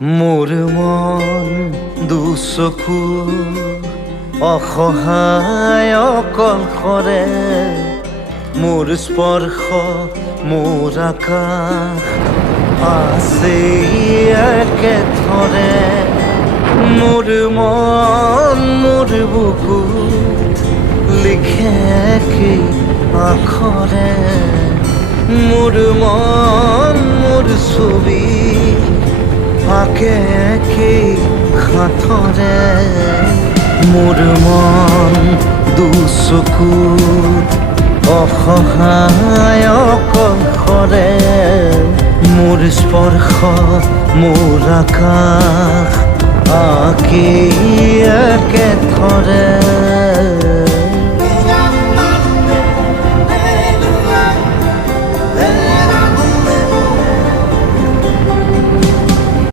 মোৰ মন দুচকু অসহায় অকলশৰে, মোৰ স্পৰ্শ মোৰ আকাশ আছে একেথৰে। মোৰ মন মোৰ বুকুত লিখে কি আখৰে, মোৰ মন মোৰ ছবি আঁকে কি হাতৰে। মোৰ মন দুচকুত অসহায় অকলশৰে, মোৰ স্পৰ্শ মোৰ আকাশ আঁকি একেথৰে।